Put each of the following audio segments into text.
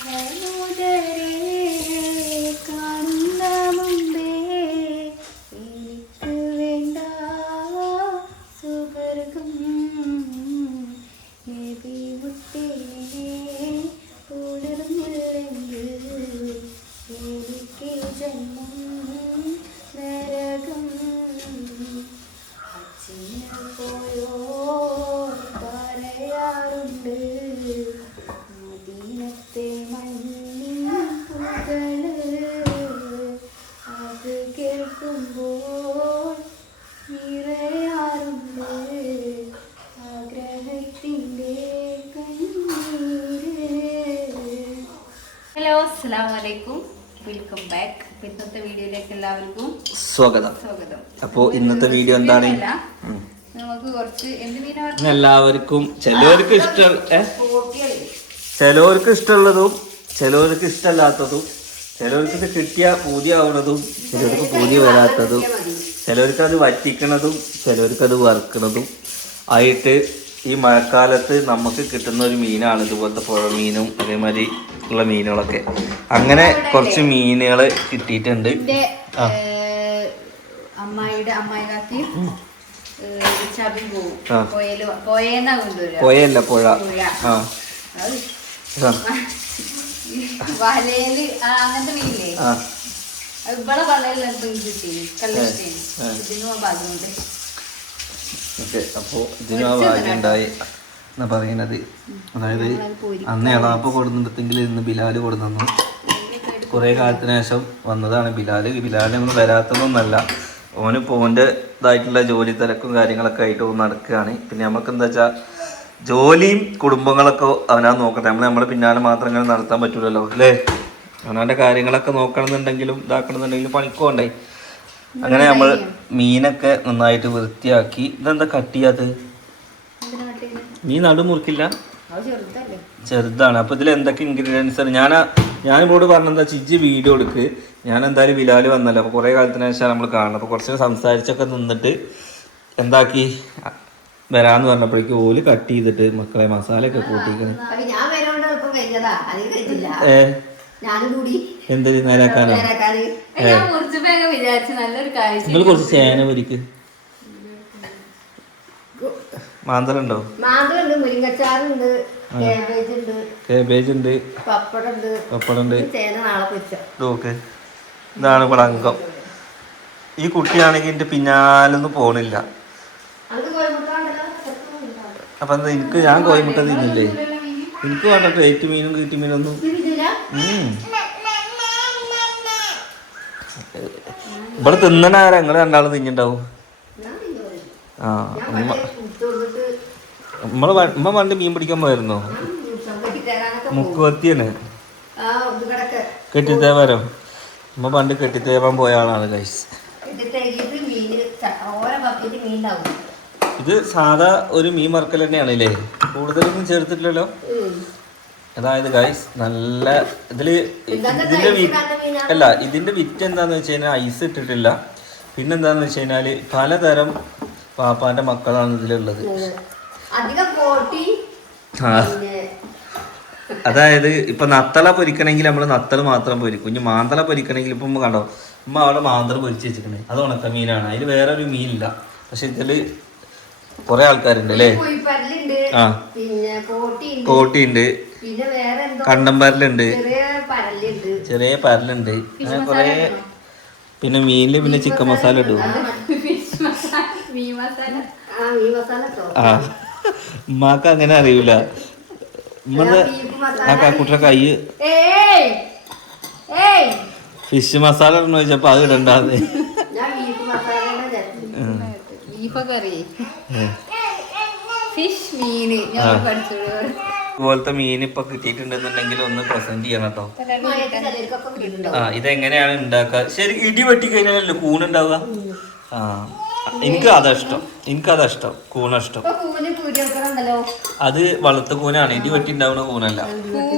സഹോദരേ മഞ്ഞിൻ പുകൾ അത് കേൾക്കുമ്പോൾ നിറയാറുണ്ട് ആഗ്രഹത്തിന്റെ കണ്ണീര്. ഹലോ അസ്സാം വലൈക്കും വെൽക്കം ബാക്ക്. ഇന്നത്തെ വീഡിയോയിലേക്ക് എല്ലാവർക്കും സ്വാഗതം. സ്വാഗതം. അപ്പോ ഇന്നത്തെ വീഡിയോ എന്താണ്. നമുക്ക് കുറച്ച് എന്ത് മീനാ എല്ലാവർക്കും ചിലവർക്ക് ഇഷ്ടം ചിലവർക്ക് ഇഷ്ടമുള്ളതും ചിലവർക്ക് ഇഷ്ടമല്ലാത്തതും ചിലവർക്ക് കിട്ടിയ ആവണതും ചിലവർക്ക് പൂതി വരാത്തതും ചിലവർക്ക് അത് വറ്റിക്കണതും ചിലവർക്ക് അത് വറുക്കണതും ആയിട്ട് ഈ മഴക്കാലത്ത് നമുക്ക് കിട്ടുന്ന ഒരു മീനാണ് ഇതുപോലത്തെ പുഴ മീനും അതേമാതിരി ഉള്ള മീനുകളൊക്കെ. അങ്ങനെ കുറച്ച് മീനുകൾ കിട്ടിയിട്ടുണ്ട്. പോയല്ല അമ്മായിയുടെ പുഴ. ആ. വലയിൽ അങ്ങനത്തെ മീനില്ലേ? ഇവിടെ വലയിലെല്ലാം കിട്ടി. കല്ലിട്ടി ആ. ഇതിന് അതുകൊണ്ട് ഓക്കെ അപ്പോൾ ഇതിനും ആ ഭാഗ്യം ഉണ്ടായി എന്നാ പറയുന്നത്. അതായത് അന്ന് എളാപ്പ കൊടുത്തിട്ടെങ്കിൽ ഇന്ന് ബിലാൽ കൊടുന്നു. കുറേ കാലത്തിന് ശേഷം വന്നതാണ് ബിലാൽ. ബിലാൽ ഒന്നും വരാത്തതൊന്നല്ല. ഓന് പോന്റെ ഇതായിട്ടുള്ള ജോലി തിരക്കും കാര്യങ്ങളൊക്കെ ആയിട്ട് നടക്കുകയാണ്. പിന്നെ നമുക്ക് എന്താ വെച്ചാൽ ജോലിയും കുടുംബങ്ങളൊക്കെ അവനാ നോക്കട്ടെ. നമ്മൾ നമ്മളെ പിന്നാലെ മാത്രം ഇങ്ങനെ നടത്താൻ പറ്റൂലല്ലോ അല്ലേ? അവനാന്റെ കാര്യങ്ങളൊക്കെ നോക്കണമെന്നുണ്ടെങ്കിലും ഇതാക്കണമെന്നുണ്ടെങ്കിലും പണിക്കോണ്ടേ അങ്ങനെ നമ്മൾ മീനൊക്കെ നന്നായിട്ട് വൃത്തിയാക്കി. ഇതെന്താ കട്ട് നീ കട്ടിയത്? മീൻ നടു മുറിക്കില്ല. അത് ചെറുതല്ലേ. ചെറുതാണ്. അപ്പൊ ഇതിൽ എന്തൊക്കെ ഇൻഗ്രീഡിയൻസ് ആണ്? ഞാൻ ഞാൻ ഇവരോട് പറഞ്ഞെന്താ ചിജി വീഡിയോ എടുക്ക്. ഞാൻ എന്തായാലും വിലാൽ വന്നല്ലോ. അപ്പൊ കുറെ കാലത്തിന് ശേഷം നമ്മൾ കാണണം അപ്പൊ കുറച്ച് സംസാരിച്ചൊക്കെ നിന്നിട്ട് എന്താക്കി? വരാന്ന് പറഞ്ഞപ്പോഴേക്ക് ഓൽ കട്ട് ചെയ്തിട്ട് മക്കളെ മസാല ഒക്കെ കൂട്ടിക്കണം. അപ്പൊ ഞാൻ വരോണ്ട് ഇപ്പൊ കഴിഞ്ഞതാ. അത് കഴിച്ചില്ല ഏ? ഞാനും കൂടി. എന്ത് നേരാക്കാനോ? നിങ്ങൾ കുറച്ച് ചേന പൊരിക്ക്. മാന്തലുണ്ടോ കേബേജ് ഉണ്ട് കേബേജ് ഉണ്ട് പപ്പടം ഉണ്ട് പപ്പടം ഉണ്ട് ചേന നാളെ നോക്ക്. ഇതാണ് ഇവിടെ അംഗം. ഈ കുട്ടിയാണെങ്കിൽ എന്റെ പിന്നാലൊന്നും പോണില്ല. അപ്പൊ എന്താ എനിക്ക് ഞാൻ കോയിമുട്ട തിന്നില്ലേ? എനിക്ക് വേണ്ട ഏറ്റു മീനും കീറ്റി മീനും ഒന്നും. ഇവിടെ തിന്നണ ആരാ? നിങ്ങൾ രണ്ടാളും തിന്നിണ്ടാവും. ആ അമ്മ നമ്മൾ ഉമ്മ പണ്ട് മീൻ പിടിക്കാൻ പോയിരുന്നോ. മുക്കുവത്തിയാണ്. ഇത് ഉമ്മ പണ്ട് കെട്ടിത്തേവാൻ പോയ ആളാണ് ഗൈസ് കെട്ടി തേക്കിയിട്ട് മീൻ ഓരോ ബക്കറ്റ് മീൻ ഉണ്ടാവും. ഇത് സാധാ ഒരു മീൻ വറുക്കൽ തന്നെയാണ് അല്ലേ കൂടുതലൊന്നും ചേർത്തിട്ടില്ലല്ലോ? അതായത് ഗൈസ് നല്ല ഇതിൽ ഇതിന്റെ അല്ല ഇതിന്റെ വിറ്റ് എന്താന്ന് വെച്ച് കഴിഞ്ഞാൽ ഐസ് ഇട്ടിട്ടില്ല. പിന്നെന്താന്ന് വെച്ച് കഴിഞ്ഞാൽ പലതരം പാപ്പാന്റെ മക്കളാണ് ഇതിലുള്ളത്. അതായത് ഇപ്പൊ നത്തള പൊരിക്കണമെങ്കിൽ നമ്മൾ നത്തൾ മാത്രം പൊരിക്കും. ഇനി മാന്തള പൊരിക്കണമെങ്കിൽ ഇപ്പൊ കണ്ടോ? ഉമ്മ അവിടെ മാന്തള പൊരിച്ച് വെച്ചിട്ടുണ്ട് അത് ഉണക്ക മീനാണ്. അതിൽ വേറെ ഒരു മീനില്ല. പക്ഷെ ഇതിൽ കുറെ ആൾക്കാരുണ്ട് അല്ലേ ആ. പിന്നെ കോട്ടിയുണ്ട് കണ്ടം പിന്നെ വേറെ എന്തോ കണ്ടമ്പരലുണ്ട് ചെറിയ പരലുണ്ട്. ചെറിയ പരലുണ്ട് അങ്ങനെ കുറെ പിന്നെ മീനിൽ പിന്നെ ചിക്കൻ മസാല ഇടും. ഫിഷ് മസാല മീൻ മസാല ആ മീൻ മസാല ഇട്ടോ? ആ ഉമ്മാക്ക് അങ്ങനെ അറിയൂല. ഉമ്മത് ആ കൈ ഫിഷ് മസാല ഇടണോ ചോദിച്ചപ്പോ അത് ഇടണ്ടാന്ന്. ബീഫൊക്കെ അറിയേ ഫിഷ് മീന്. ഞാൻ പഠിച്ചോളൂ ഇതുപോലത്തെ മീൻ ഇപ്പൊ കിട്ടിയിട്ടുണ്ടെന്നുണ്ടെങ്കിൽ ഒന്ന് പ്രസന്റ് ചെയ്യണം കേട്ടോ. ആ ഇതെങ്ങനെയാണ് ഉണ്ടാക്കുക? ശരി ഇടി വെട്ടി കഴിഞ്ഞാലല്ലേ കൂണുണ്ടാവുക? ആ എനിക്ക് അതാ ഇഷ്ടം. എനിക്ക് അതാ ഇഷ്ടം. കൂണ ഇഷ്ടം. അത് വളർത്തു കൂനാണ്. ഇടി വെട്ടി ഉണ്ടാവുന്ന കൂനല്ല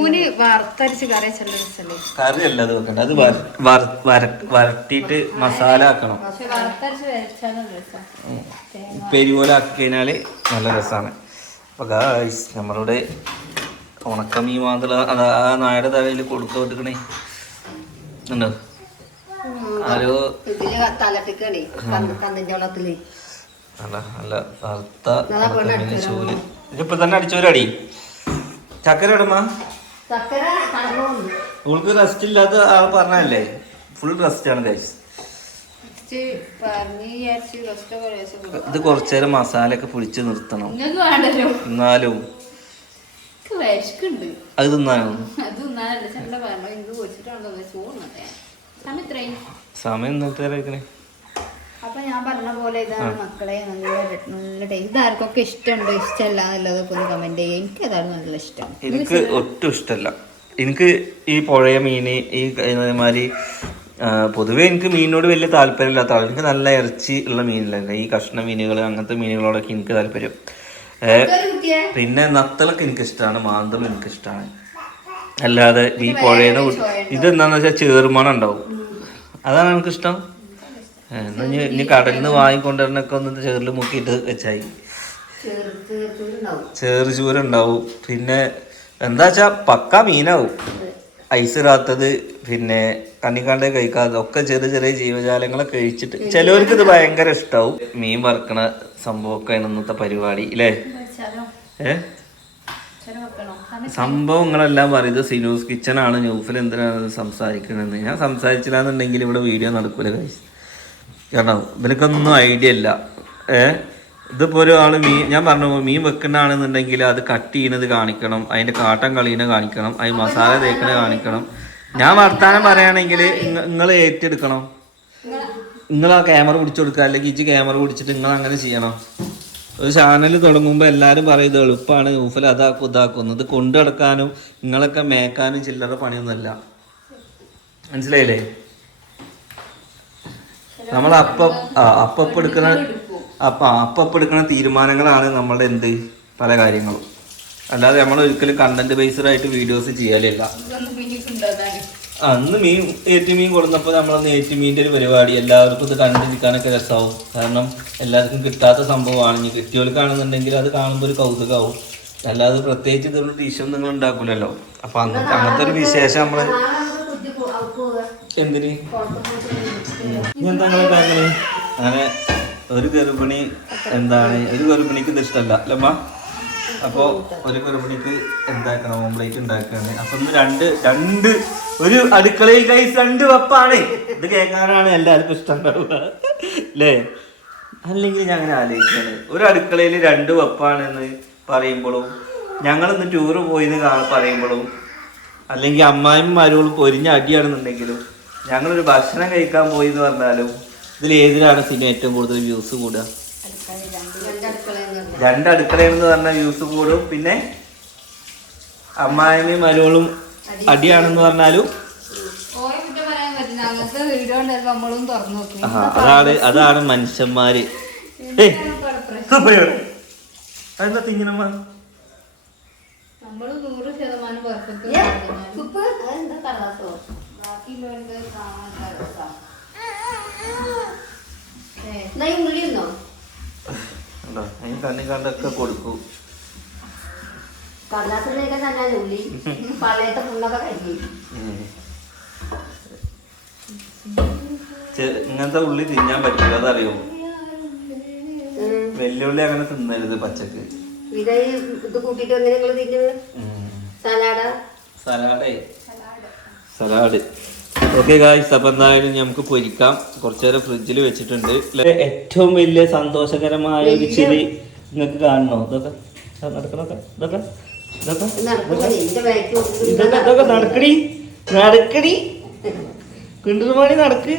കൂന് വറുത്തരിച്ച് കറി വെച്ചുള്ള രസല്ലേ? കറിയല്ല അത് വെക്കണ്ട. അത് വര- വര- വര- വരട്ടിയിട്ട് മസാല ആക്കണം. പക്ഷെ വറുത്തരിച്ച് രസം. ആക്കി കഴിഞ്ഞാൽ നല്ല രസമാണ് അപ്പൊ ഗായ്സ് നമ്മളുടെ ഉണക്കമീൻ മാന്തള അത് ആ നായുടെ തലയിൽ കൊടുത്തു കൊടുക്കണേ. ഉണ്ടോ? ഹലോ. തലട്ടിക്കണേ കന്ന് കന്നിന്റെ വെള്ളത്തിൽ. അല്ല അല്ല വറുത്ത ഉണക്കമീൻ ചൂൽ. ഇതിപ്പോ തന്നെ അടിച്ചോരടി. ചക്കര ഇടമ്മ അവൾക്ക് റെസ്റ്റ് ഇല്ലാത്ത ആൾ പറഞ്ഞല്ലേ ഫുൾ റെസ്റ്റ് ആണ് ഗൈസ് ഇത് കുറച്ചേരം മസാല ഒക്കെ പിടിച്ച് നിർത്തണം. എന്നാലും അത് തിന്നാനോ? സമയം ഇന്നത്തെ അപ്പൊ ഞാൻ പറഞ്ഞ പോലെ ഇതാണ് മക്കളെ നല്ല നല്ല ടേസ്റ്റ് ഇതാർക്കൊക്കെ ഇഷ്ടമുണ്ടോ? ഇഷ്ടമല്ല എന്നുള്ളതൊക്കെ ഒന്ന് കമന്റ് ചെയ്യുക എനിക്ക് അതാണ് നല്ല ഇഷ്ടം. എനിക്ക് ഒട്ടും ഇഷ്ടമല്ല. എനിക്ക് ഈ പുഴയ മീന് ഈ മാതിരി പൊതുവേ എനിക്ക് മീനിനോട് വലിയ താല്പര്യമില്ലാത്ത ആൾ എനിക്ക് നല്ല ഇറച്ചി ഉള്ള മീനിലല്ല ഈ കഷ്ണ മീനുകൾ അങ്ങനത്തെ മീനുകളോടൊക്കെ എനിക്ക് താല്പര്യം. പിന്നെ നത്തലൊക്കെ എനിക്ക് ഇഷ്ടമാണ് മാന്തളം എനിക്ക് ഇഷ്ടമാണ് അല്ലാതെ ഈ പുഴയുടെ ഇതെന്താണെന്ന് വെച്ചാൽ ചേറുമണം ഉണ്ടാവും അതാണ് എനിക്ക് ഇഷ്ടം ഇനി നിന്ന് വാങ്ങിക്കൊണ്ടുവരണൊക്കെ ഒന്ന് ചേറിൽ മുക്കിയിട്ട് വെച്ചായി. ചേറ് ചൂരുണ്ടാവും. പിന്നെ എന്താ വെച്ചാ പക്ക മീനാവും. ഐസ് ഇടാത്തത് പിന്നെ കണ്ണിക്കാണ്ട് കഴിക്കാതെ ഒക്കെ ചെറിയ ചെറിയ ജീവജാലങ്ങളെ കഴിച്ചിട്ട് ചിലവർക്ക് ഇത് ഭയങ്കര ഇഷ്ടാവും. മീൻ വറക്കണ സംഭവമൊക്കെ ഇന്നത്തെ പരിപാടി അല്ലേ ഏ? സംഭവങ്ങളെല്ലാം പറയുന്നത് സിനൂസ് കിച്ചൺ ആണ് ന്യൂഫിൽ എന്തിനാണ് സംസാരിക്കണമെന്ന് ഞാൻ സംസാരിച്ചില്ലാന്നുണ്ടെങ്കിൽ ഇവിടെ വീഡിയോ നടക്കൂല കഴിച്ച് കാരണം ഇവനക്കൊന്നും ഐഡിയ ഇല്ല. ഏ? ഇതിപ്പോ ഒരാൾ മീൻ ഞാൻ പറഞ്ഞു മീൻ വെക്കുന്നതാണെന്നുണ്ടെങ്കിൽ അത് കട്ട് ചെയ്യണത് കാണിക്കണം അതിന്റെ കാട്ടം കളീനെ കാണിക്കണം അത് മസാല തേക്കണത് കാണിക്കണം. ഞാൻ വർത്താനം പറയുകയാണെങ്കിൽ നിങ്ങൾ ഏറ്റെടുക്കണം? നിങ്ങൾ ആ ക്യാമറ പിടിച്ചു കൊടുക്കുക അല്ലെങ്കിൽ ഇച്ച് ക്യാമറ പിടിച്ചിട്ട് നിങ്ങൾ അങ്ങനെ ചെയ്യണം? ഒരു ചാനൽ തുടങ്ങുമ്പോൾ എല്ലാവരും പറയുന്നത് എളുപ്പമാണ് ഊഫൽ അതാക്കും ഇതാക്കും. ഇത് കൊണ്ടു നടക്കാനും നിങ്ങളൊക്കെ മേക്കാനും ചില്ലറ പണിയൊന്നുമല്ല. മനസ്സിലായില്ലേ? നമ്മൾ അപ്പ ആ അപ്പം എടുക്കുന്ന അപ്പ അപ്പ എടുക്കുന്ന തീരുമാനങ്ങളാണ് നമ്മളുടെ എന്ത്? പല കാര്യങ്ങളും. അല്ലാതെ നമ്മൾ ഒരിക്കലും കണ്ടന്റ് ബേസ്ഡ് ആയിട്ട് വീഡിയോസ് ചെയ്യാലില്ല. അന്ന് മീൻ ഏറ്റുമീൻ കൊടുന്നപ്പോൾ നമ്മളന്ന് ഏറ്റുമീന്റെ ഒരു പരിപാടി എല്ലാവർക്കും ഇത് കണ്ടിരിക്കാനൊക്കെ രസമാവും. കാരണം എല്ലാവർക്കും കിട്ടാത്ത സംഭവമാണ്. ഇനി കിട്ടിയവർക്കാണെന്നുണ്ടെങ്കിൽ അത് കാണുമ്പോൾ ഒരു കൗതുകമാവും. അല്ലാതെ പ്രത്യേകിച്ച് ഇതൊരു ഡിഷും നിങ്ങൾ ഉണ്ടാക്കൂലല്ലോ. അപ്പൊ അന്നത്തെ അങ്ങനത്തെ ഒരു വിശേഷം നമ്മൾ എന്തിന്? ഉണ്ടാക്കണേ അങ്ങനെ ഒരു ഗർഭിണി എന്താണ്? ഒരു ഗർഭിണിക്ക് ഇത് ഇഷ്ടമല്ല അല്ലമ്മ അപ്പോൾ ഒരു ഗർഭിണിക്ക് എന്താക്കണം? ഓംലേറ്റ് ഉണ്ടാക്കുകയാണ് അപ്പൊ ഇന്ന് രണ്ട് രണ്ട് ഒരു അടുക്കളയിൽ കൈ രണ്ട് വെപ്പാണ്. ഇത് കേൾക്കാനാണ് എല്ലാവർക്കും ഇഷ്ടം അല്ലേ? അല്ലെങ്കിൽ ഞാൻ അങ്ങനെ ആലോചിക്കാണ്. ഒരു അടുക്കളയിൽ രണ്ട് വെപ്പാണെന്ന് പറയുമ്പോഴും ഞങ്ങൾ ഇന്ന് ടൂറ് പോയിന്ന് എന്ന് പറയുമ്പോഴും അല്ലെങ്കിൽ അമ്മായിമാരോട് പൊരിഞ്ഞ അടിയാണെന്നുണ്ടെങ്കിലും ഞങ്ങളൊരു ഭക്ഷണം കഴിക്കാൻ പോയി എന്ന് പറഞ്ഞാലും ഇതിൽ ഏതിനാണ് സിനിമ ഏറ്റവും കൂടുതൽ വ്യൂസ് കൂടുക? രണ്ട് അടുക്കളയെന്ന് പറഞ്ഞ വ്യൂസ് കൂടും. പിന്നെ അമ്മായിമ്മയും മരുകളും അടിയാണെന്ന് പറഞ്ഞാലും ഓയെ കുറ്റം പറയാൻ പറ്റില്ല. അങ്ങനത്തെ വീഡിയോ ഉണ്ടായിരുന്നു. നമ്മളും തുറന്നു നോക്കി. അതാണ് അതാണ് മനുഷ്യന്മാര്. ഏയ്, അതെന്താ തിങ്ങനമ്മ നമ്മൾ നൂറ് ശതമാനം പെർഫെക്റ്റ് ഉപ്പ് അതെന്താ കടലാസോ ബാക്കിയുള്ളവർക്ക് കാണാൻ രസാ. ഏ, എന്നാ ഈ ഉള്ളി ഇരുന്നോ ഉണ്ടോ അതിന് കണ്ണി കണ്ടൊക്കെ കൊടുക്കൂ. കടലാസിലേക്ക് തന്നെ ഉള്ളി. ഇങ്ങനത്തെ ഉള്ളി തിന്നാൻ പറ്റില്ല അതറിയോ? വെല്ലുള്ളി അങ്ങനെ തിന്നരുത് പച്ചക്ക്. ഇത് ഇത് കൂട്ടിയിട്ട് എങ്ങനെ നിങ്ങൾ തിന്നുന്നത്? സലാഡ. സലാഡേ. സലാഡ്. ഓക്കെ ഗായ്സ് അപ്പൊ എന്തായാലും നമുക്ക് പൊരിക്കാം. കുറച്ചു നേരം ഫ്രിഡ്ജിൽ വെച്ചിട്ടുണ്ട്. ഏറ്റവും വലിയ സന്തോഷകരമായ ഒരു ചിരി നിങ്ങൾക്ക് കാണണോ? ഇതൊക്കെ. നടക്കണൊക്കെ ഇതൊക്കെ. ഇതൊക്കെ. ഇതൊക്കെ. ഇതൊക്കെ നടക്കടി. നടക്കടി. കുണ്ടുമണി നടക്ക്.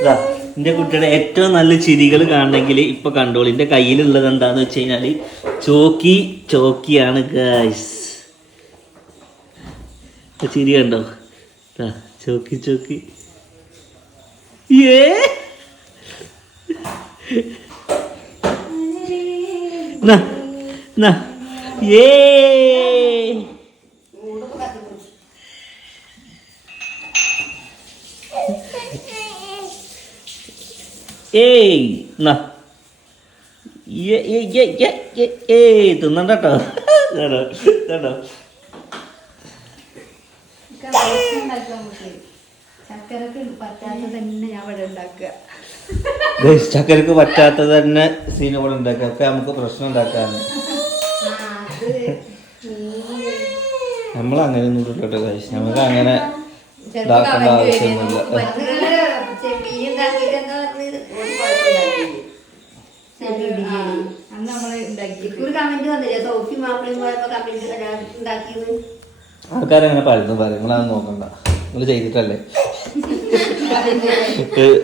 ഇതാ എന്റെ കുട്ടിയുടെ ഏറ്റവും നല്ല ചിരികൾ കാണണമെങ്കിൽ ഇപ്പൊ കണ്ടോളൂ. എന്റെ കയ്യിലുള്ളത് എന്താന്ന് വെച്ച് കഴിഞ്ഞാൽ ചോക്കി ചോക്കിയാണ് ഗായ്സ് ചിരി കണ്ടോ? ദാ, ചോക്കി ചോക്കി ഏ നാ, നാ. ഏ ഏയ് നാ. ഏ, ഏ, ഏ, ഏ, ഏ, തിന്നണ്ട കേട്ടോ കേട്ടോ കേട്ടോ ഉണ്ടാക്കുക നമുക്ക് ചക്കരക്ക് പറ്റാത്ത തന്നെ ഞാൻ ഇവിടെ ഉണ്ടാക്കുക. ചക്കരക്ക് പറ്റാത്ത തന്നെ സീൻ ഇവിടെ ഉണ്ടാക്കുക. ഒക്കെ നമുക്ക് പ്രശ്നം ഉണ്ടാക്കാന്ന് നമ്മൾ അങ്ങനെ ഒന്നും ഇല്ലട്ടോ ഗൈസ് നമുക്ക് അങ്ങനെ ഇതാക്കേണ്ട ആവശ്യമൊന്നുമില്ല അന്ന് ഉണ്ടാക്കി. ഒരു കമന്റ് വന്നില്ലേ? സൗഫി മാപ്പിളയും പോയപ്പോ കമന്റ് ഉണ്ടാക്കിയത് ആൾക്കാരങ്ങനെ പലതും പറയും. നിങ്ങളത് നോക്കണ്ട. നിങ്ങൾ ചെയ്തിട്ടല്ലേ?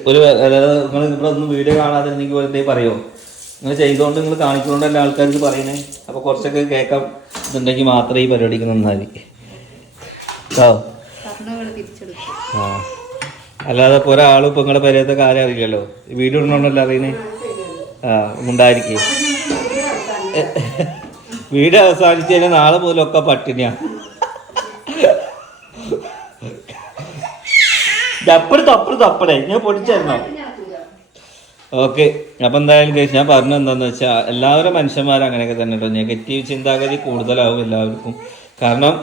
ഒരു അതായത് നിങ്ങൾ ഇവിടെ ഒന്നും വീഡിയോ കാണാതെ എനിക്ക് വെറുതെ പറയോ? നിങ്ങൾ ചെയ്തുകൊണ്ട് നിങ്ങൾ കാണിച്ചുകൊണ്ടല്ലേ ആൾക്കാർ ഇത് പറയണേ? അപ്പോൾ കുറച്ചൊക്കെ കേൾക്കാം. ഇതുണ്ടെങ്കിൽ മാത്രമേ ഈ പരിപാടിക്ക് നന്നായി കേട്ടോ ആ. അല്ലാതെ ഇപ്പോൾ ഒരാളും ഇപ്പം നിങ്ങളുടെ പരിചയത്തെ കാര്യം അറിയില്ലല്ലോ. ഈ വീഡിയോ ഇടണോണ്ടല്ലോ അറിയണേ? ആ ഉണ്ടായിരിക്കേ. വീട് അവസാനിച്ച് കഴിഞ്ഞാൽ നാളെ മുതലൊക്കെ ഒക്കെ പട്ടിണിയാ തപ്പട് തപ്പട് ഞാൻ പൊടിച്ചായിരുന്നോ ഓക്കെ. അപ്പൊ എന്തായാലും കേസ് ഞാൻ പറഞ്ഞത് എന്താന്ന് വെച്ചാൽ എല്ലാവരും മനുഷ്യന്മാരും അങ്ങനെയൊക്കെ തന്നെ കേട്ടോ നെഗറ്റീവ് ചിന്താഗതി കൂടുതലാവും എല്ലാവർക്കും. കാരണം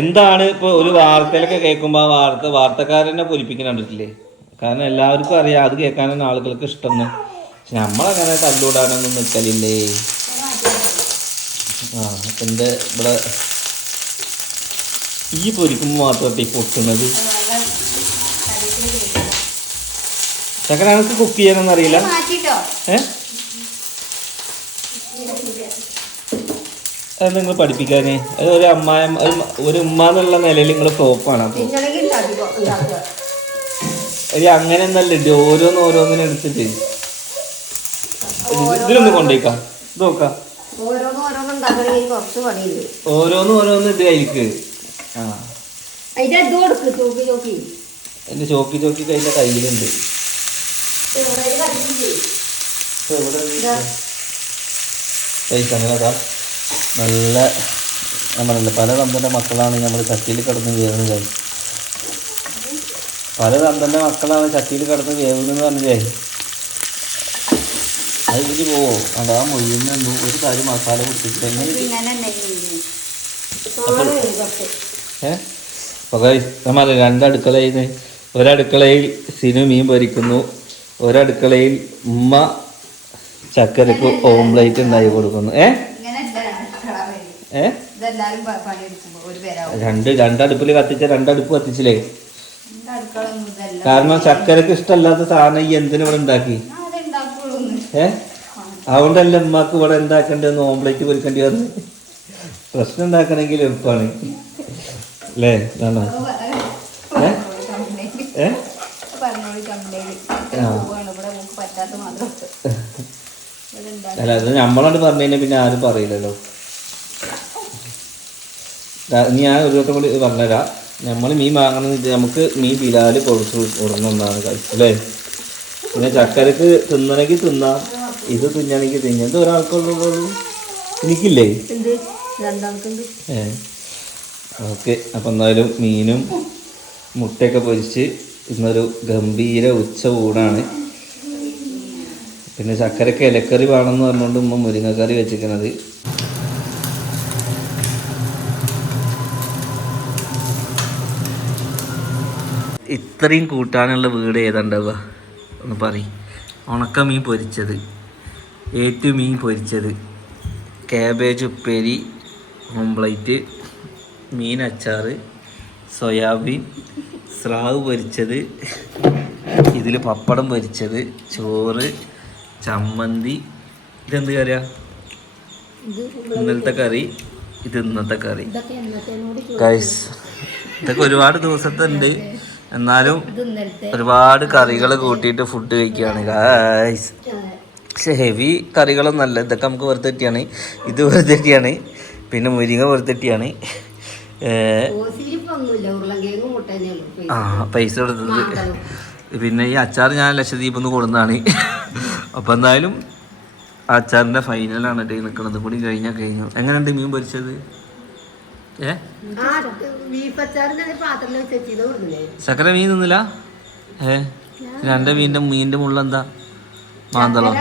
എന്താണ് ഇപ്പോൾ ഒരു വാർത്തയിലൊക്കെ കേൾക്കുമ്പോൾ ആ വാർത്ത വാർത്തക്കാരനെ പൊലിപ്പിക്കാൻ കണ്ടിട്ടില്ലേ? കാരണം എല്ലാവർക്കും അറിയാം അത് കേൾക്കാനാണ് ആളുകൾക്ക് ഇഷ്ടം പക്ഷെ നമ്മളങ്ങനെ തല്ലൂടാനൊന്നും നിൽക്കലില്ലേ ആ എന്റെ ഇവിടെ ഈ പൊരിക്കുമ്പോൾ മാത്രമേ ഈ പൊട്ടുന്നത്? ചക്കര എനിക്ക് കുക്ക് ചെയ്യാനൊന്നും അറിയില്ല ഏ? അത് നിങ്ങൾ പഠിപ്പിക്കാനേ. അത് ഒരു അമ്മായ ഒരു- ഉമ്മ എന്നുള്ള നിലയിൽ നിങ്ങൾ ഫ്ലോപ്പാണ് അപ്പോൾ ഒരു അങ്ങനെ ഒന്നല്ല ഉണ്ട് ഓരോന്ന് ഓരോന്നിനും എടുത്തിട്ട്. ഇതിലൊന്ന് കൊണ്ടേക്കാം. ഇത് നോക്കാം. ഓരോന്നും ഓരോന്നും ഇത് അതിലേക്ക്. ആ. എന്റെ ചോക്കി ചോക്കി. എന്റെ ചോക്കി ചോക്കി കയ്യിലെ കയ്യിലുണ്ട്. അങ്ങനെ നല്ല നമ്മളല്ല പല തന്തന്റെ മക്കളാണ് നമ്മൾ ചട്ടിയിൽ കിടന്ന് വേവുന്നത്. പല തന്തന്റെ മക്കളാണ് ചട്ടിയിൽ കിടന്ന് വേവുന്നതെന്ന് പറഞ്ഞേ അത് ഇതിന് പോവോ? അതാ മൊയ്യുന്നു ഒരു കാര്യം മസാല കൊടുത്തിട്ട് ഏഹ് അപ്പൊ അപ്പോൾ നമ്മൾ രണ്ടടുക്കളയിൽ ഒരടുക്കളയിൽ സിനു മീൻ പൊരിക്കുന്നു. ഒരടുക്കളയിൽ ഉമ്മ ചക്കരക്ക് ഓംപ്ലേറ്റ് ഉണ്ടാക്കി കൊടുക്കുന്നു. ഏ? രണ്ട് രണ്ടടുപ്പിൽ കത്തിച്ച രണ്ടടുപ്പ് കത്തിച്ചില്ലേ? കാരണം ചക്കരക്ക് ഇഷ്ടമല്ലാത്ത സാധനം ഈ എന്തിനു ഇവിടെ ഉണ്ടാക്കി? ഏ? അതുകൊണ്ടല്ല ഉമ്മാക്ക് ഇവിടെ ഉണ്ടാക്കേണ്ടതെന്ന് ഓംപ്ലേറ്റ് പൊരിക്കേണ്ടി വന്നു പ്രശ്നം ഉണ്ടാക്കണമെങ്കിൽ എളുപ്പമാണ്. അല്ലേ ഏ ഏ പറഞ്ഞോളി കംപ്ലൈന്റ് ആ. പോവാണ് ഇവിടെ നമുക്ക് പറ്റാത്ത മാത്രം ഇവിടെ ഉണ്ടാക്കി അല്ല അത് നമ്മളോട് പറഞ്ഞു കഴിഞ്ഞാൽ പിന്നെ ആരും പറയില്ലല്ലോ. ഞാൻ ഒരു വട്ടം കൂടി പറഞ്ഞുതരാം നമ്മൾ മീൻ വാങ്ങണമെന്ന് നമുക്ക് മീൻ ബിലാൽ പൊളിച്ചു കൊടുക്കുന്നതാണ് ഒന്നാണ് കഴിച്ചല്ലേ പിന്നെ ചക്കരക്ക് തിന്നണമെങ്കിൽ തിന്നാം ഇത് തിന്നണമെങ്കിൽ തിന്നാം. ഇത് ഒരാൾക്കുള്ളൂ. എനിക്കില്ലേ? ഏ. ഓക്കെ അപ്പം എന്തായാലും മീനും മുട്ടയൊക്കെ പൊരിച്ച് ഇന്നൊരു ഗംഭീര ഉച്ച ഊണാണ്. പിന്നെ ചക്കരക്ക് ഇലക്കറി വേണമെന്ന് പറഞ്ഞുകൊണ്ട് ഉമ്മ മുരിങ്ങക്കറി വെച്ചിരിക്കുന്നത് ഇത്രയും കൂട്ടാനുള്ള വീട് ഏതാണ്ടാവുക? ഒന്ന് പറയും. ഉണക്ക മീൻ പൊരിച്ചത്. ഏറ്റു മീൻ പൊരിച്ചത്. കാബേജ് ഉപ്പേരി ഓംപ്ലേറ്റ് മീൻ അച്ചാർ സോയാബീൻ സ്രാവ് പൊരിച്ചത് ഇതിൽ പപ്പടം പൊരിച്ചത് ചോറ് ചമ്മന്തി. ഇതെന്ത് കറിയാ? ഇന്നലത്തെ കറി ഇത് ഇന്നത്തെ കറി. ഗൈസ് ഇതൊക്കെ ഒരുപാട് ദിവസത്തെ ഉണ്ട് എന്നാലും ഒരുപാട് കറികൾ കൂട്ടിയിട്ട് ഫുഡ് കഴിക്കുകയാണ് ഗൈസ് പക്ഷെ ഹെവി കറികളൊന്നല്ല ഇതൊക്കെ നമുക്ക് വെറുതെട്ടിയാണ് ഇത് വെറുതെട്ടിയാണ് പിന്നെ മുരിങ്ങ വെറുതെട്ടിയാണ് ആ പൈസ കൊടുത്തത്. പിന്നെ ഈ അച്ചാർ ഞാൻ ലക്ഷദ്വീപിൽ നിന്ന് കൊടുന്നതാണ് അപ്പം എന്തായാലും ആ അച്ചാറിന്റെ ഫൈനലാണ് കേട്ടോ നിൽക്കുന്നത് കൂടി കഴിഞ്ഞാൽ കഴിഞ്ഞു. എങ്ങനെയുണ്ട് മീൻ പൊരിച്ചത്? ഏ? മീൻ നിന്നില്ല ഏ? രണ്ട് മീന്റെ മീനിന്റെ മുള്ളെന്താ മാന്തളം?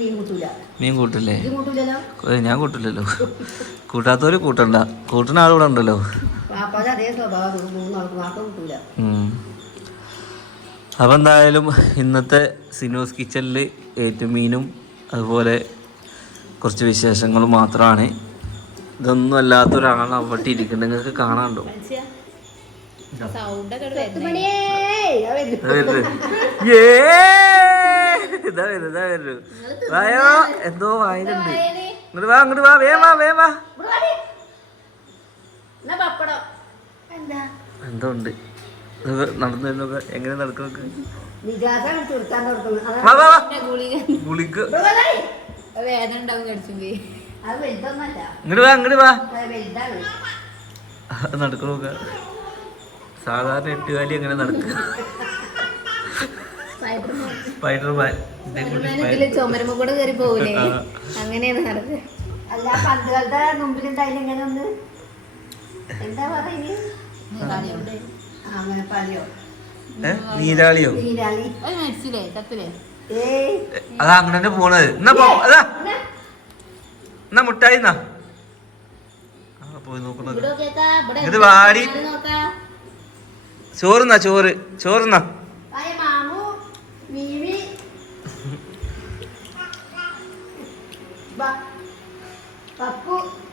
മീൻ കൂട്ടൂല. മീൻ കൂട്ടില്ലേ? ഞാൻ കൂട്ടില്ലല്ലോ. കൂട്ടാത്തവര് കൂട്ടണ്ട. കൂട്ടുന്ന ആളിവിടെ ഉണ്ടല്ലോ. ഉം. അപ്പം എന്തായാലും ഇന്നത്തെ സിനോസ് കിച്ചണിൽ ഏറ്റുമീനും അതുപോലെ കുറച്ച് വിശേഷങ്ങളും മാത്രമാണ് ഇതൊന്നും അല്ലാത്ത ഒരാളാണ് അവിടെ ഇരിക്കുന്നത് നിങ്ങൾക്ക് കാണാണ്ടോ? വായോ എന്തോ വായനുണ്ട്. ഇങ്ങോട്ട് വാ ഇങ്ങോട്ട് വാ വേ വാ വേ വാ. എന്തോ ഉണ്ട്. എങ്ങനെ കൊടുക്കുന്നു അതാ വാ വാ ഗുളിക്ക്. വേദന ഉണ്ടാവും ഇങ്ങോട്ട് ഇങ്ങോട്ട് സാധാരണ എട്ടുകാലി അങ്ങനെ നടക്കുക സ്പൈഡർമാൻ കൂടി കയറി പോകൂലേ അങ്ങനെയാണ് നടക്കുക അല്ല പന്തുകളുടെ മുമ്പിലുണ്ടായില്ല ഇങ്ങനെ ഒന്ന്? എന്താ പറയുന്നത്? നീരാളിയോ? നീരാളി. അത് അങ്ങനെ തന്നെ പോണത് എന്നാ പോ അതാ. എന്നാ? മുട്ടായി എന്നാ? പോയി നോക്കണത്. ഇത് വാടി. ചോറുന്നാ ചോറ്. ചോറുന്നാ. പപ്പു